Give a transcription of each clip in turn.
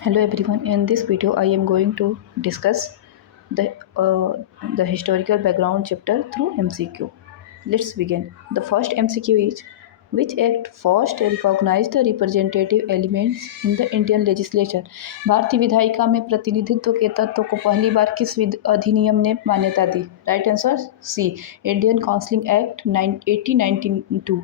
Hello everyone. In this video, I am going to discuss the the historical background chapter through MCQ. Let's begin. The first MCQ is which act first recognized the representative elements in the Indian legislature? भारतीय विधायिका में प्रतिनिधित्व के तत्व को पहली बार किस अधिनियम ने मान्यता दी? Right answer C, Indian councils act 1892.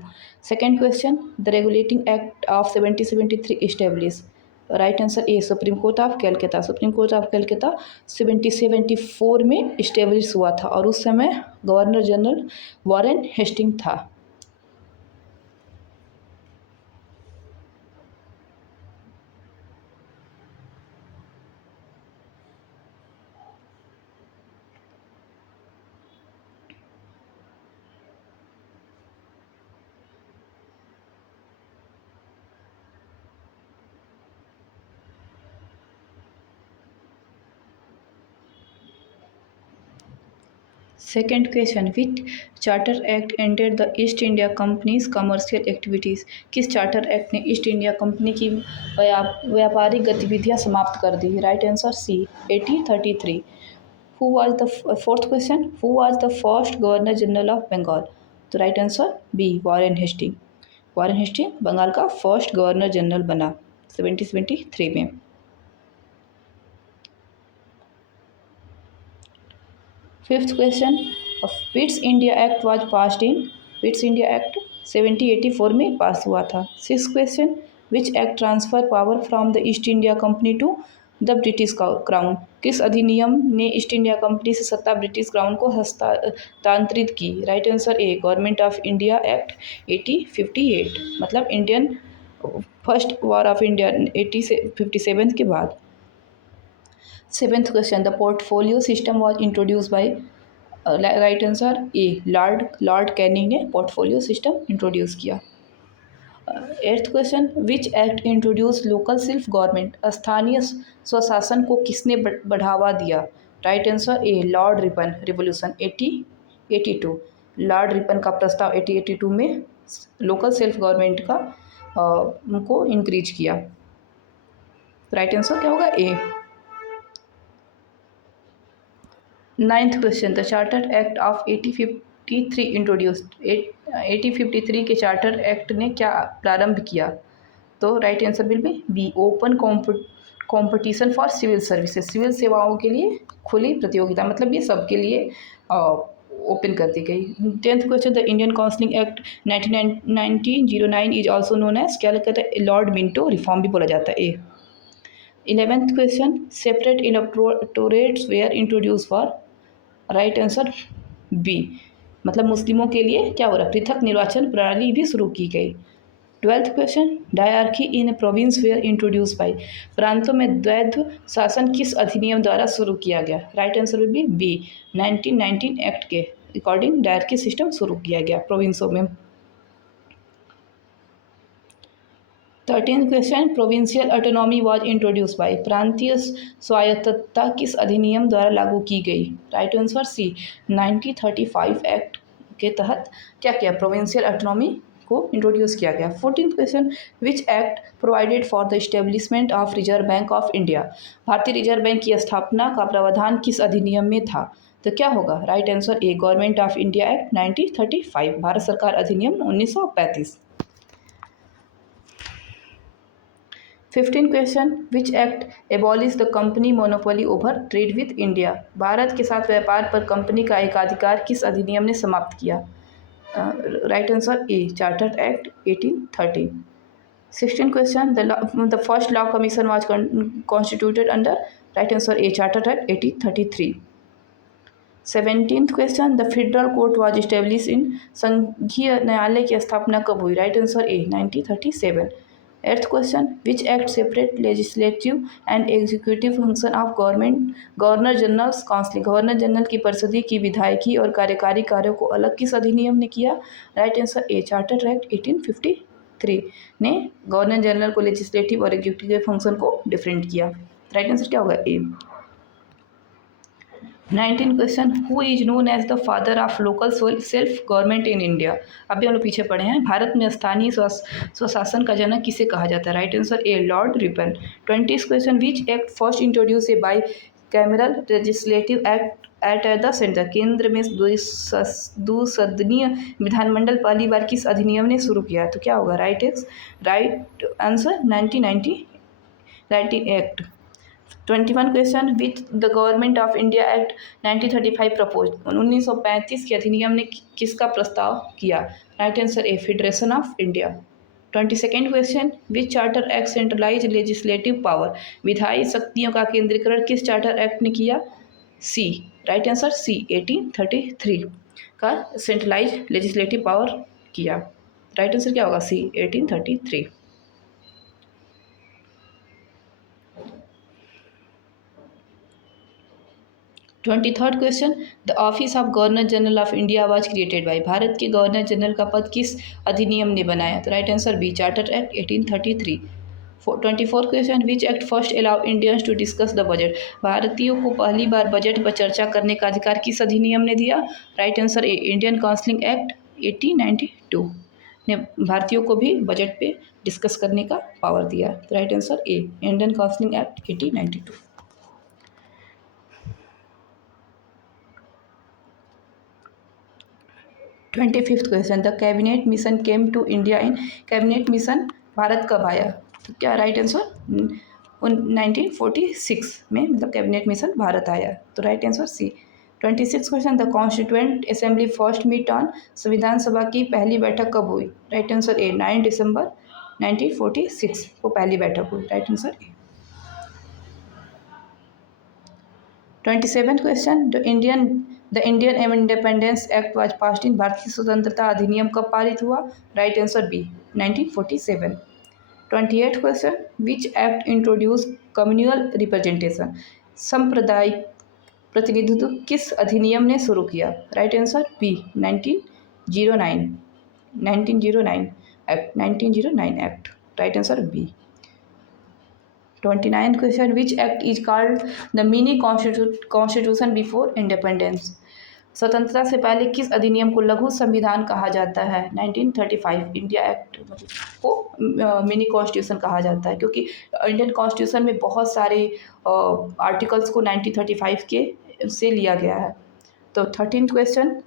Second question, the regulating act of 1773 established. Right answer A, supreme court of Calcutta. Supreme court of Calcutta 1774 में इस्टेब्लिश हुआ था और उस समय गवर्नर जनरल वॉरेन हेस्टिंग था. Second question, which charter act ended the East India company's commercial activities? किस charter act ने East India company की व्यापारिक गतिविधियां समाप्त कर दी? Right answer C, 1833. Who was the fourth question, who was the first governor general of Bengal? तो right answer B, Warren Hastings. Warren Hastings Bengal का फर्स्ट गवर्नर जनरल बना 1773 में. Fifth question, Pitt's India act was passed in? Pitt's India act 1784 में pass हुआ था. Six question, which act transfer power from the East India company to the British crown? किस अधिनियम ने East India company से सत्ता ब्रिटिश क्राउन को हस्तांतरित की? Right answer A, government of India act 1858. मतलब Indian first war of India 1857 के बाद. Seventh question, the portfolio system was introduce by? Right answer A, Lord Canning ने पोर्टफोलियो सिस्टम इंट्रोड्यूस किया. Eighth question, which act introduce local self government? स्थानीय स्वशासन को किसने बढ़ावा दिया? राइट आंसर ए, Lord Ripon. Revolution 1882. Lord Ripon का प्रस्ताव 1882 में लोकल सेल्फ गवर्नमेंट का को इंक्रीज किया. राइट आंसर क्या होगा? A. Ninth question, the charter act of 1853 introduced? 1853 के चार्टर एक्ट ने क्या प्रारंभ किया? तो right answer will be, open competition for civil services. Civil सेवाओं के लिए खुली प्रतियोगिता, मतलब ये सबके लिए ओपन कर दी गई. Tenth question, the Indian councils act 1909 is also known as? क्या कहता है? लॉर्ड मिंटो रिफॉर्म भी बोला जाता है. A. 11th question, separate electorates were introduce for? Right answer B, मतलब मुस्लिमों के लिए क्या हो रहा है? पृथक निर्वाचन प्रणाली भी शुरू की गई. 12th question, dyarchy in province were introduce by? प्रांतों में द्वैध शासन किस अधिनियम द्वारा शुरू किया गया? Right answer will B, 1919 act के अकॉर्डिंग डायरकी सिस्टम शुरू किया गया प्रोविंसों में. 13th question, provincial autonomy was introduce by? प्रांतीय स्वायत्तता किस अधिनियम द्वारा लागू की गई? राइट आंसर सी, 1935 एक्ट के तहत क्या किया? प्रोविंशियल ऑटोनॉमी को इंट्रोड्यूस किया गया. 14th question, which act provided for the establishment of reserve bank of India? भारतीय रिजर्व बैंक की स्थापना का प्रावधान किस अधिनियम में था? तो क्या होगा? Right answer A, government of India act 1935, Bharat सरकार अधिनियम 1935. 15 question, which act abolish the company monopoly over trade with India? Bharat के साथ व्यापार पर कंपनी का एकाधिकार किस अधिनियम ने समाप्त किया? Right answer A, charter act 1830. 16 question, the first law commission was constituted under? Right answer A, charter act 1833. 17th question, the federal court was establish in? संघीय न्यायालय की स्थापना कब हुई? Right answer A, 1937. 8th question, which act separate legislative and executive function of governor general council? Governor general की परिषदीय की विधायकी और कार्यकारी कार्यों को अलग किस अधिनियम ने किया? Right answer A, charter act 1853 ने गवर्नर जनरल को लेजिस्लेटिव और एग्जीक्यूटिव फंक्शन को डिफरेंट किया. राइट आंसर क्या होगा? A. 19 question, who is known as the father of local self government in India. अभी हम लोग पीछे पढ़े हैं, भारत में स्थानीय स्वशासन का जनक किसे कहा जाता है। Right answer A, Lord Ripon. 20 question, which act first introduce A by cameral legislative act at the centre. केंद्र में दुसदनीय विधानमंडल पहली बार किस अधिनियम ने शुरू किया, तो क्या होगा। Right answer 1990 act. 21 question, which the government of India act 1935 propose. 1935 के अधिनियम ने किसका प्रस्ताव किया। Right answer A, federation of India. 22nd question, which charter act centralize legislative power. विधायी शक्तियों का केंद्रीकरण किस चार्टर एक्ट ने किया। सी, राइट आंसर सी, 1833 का सेंट्रलाइज लेजिस्लेटिव पावर किया। राइट आंसर क्या होगा, सी, 1833। 23rd question, the office of governor general of India was created by. Bharat के गवर्नर जनरल का पद किस अधिनियम ने बनाया, तो right answer B, charter act 1833। 24 question, which act first allow Indians to discuss the budget. भारतीयों को पहली बार बजट पर चर्चा करने का अधिकार किस अधिनियम ने दिया। Right answer A, Indian councils act 1892 ने भारतीयों को भी बजट पे डिस्कस करने का पावर दिया। Right answer A, Indian councils act 1892। 25th question, the cabinet mission came to India in. Cabinet mission Bharat कब आया, तो क्या राइट आंसर 1946 में, मतलब कैबिनेट मिशन भारत आया, तो right answer C. 26 question, the constituent assembly first meet on. संविधान सभा की पहली बैठक कब हुई। राइट आंसर ए, 9 दिसंबर 1946 को पहली बैठक हुई। Right answer A. 27th question, the Indian independence act was passed in. भारतीय स्वतंत्रता अधिनियम कब पारित हुआ। Right answer B, 1947। 28th question, which act introduce communal representation. सांप्रदायिक प्रतिनिधित्व किस अधिनियम ने शुरू किया। Right answer B, 1909 act. Right answer B. 29th question, which act is called the mini constitution before independence. स्वतंत्रता से पहले किस अधिनियम को लघु संविधान कहा जाता है। 1935 इंडिया एक्ट को मिनी कॉन्स्टिट्यूशन कहा जाता है, क्योंकि इंडियन कॉन्स्टिट्यूशन में बहुत सारे आर्टिकल्स को 1935 के से लिया गया है। तो 13th question,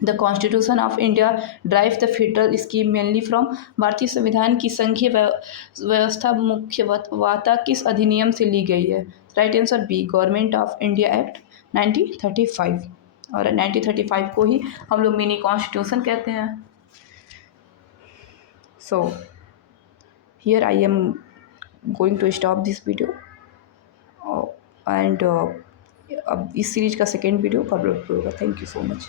the constitution of India drive the federal scheme mainly from. भारतीय संविधान की संघीय व्यवस्था मुख्यतः किस अधिनियम से ली गई है। Right answer B, government of India act 1935, और 1935 को ही हम लोग मिनी कॉन्स्टिट्यूशन कहते हैं। So here I am going to stop this video, and अब इस सीरीज का सेकेंड वीडियो अपलोड होगा। Thank you so much.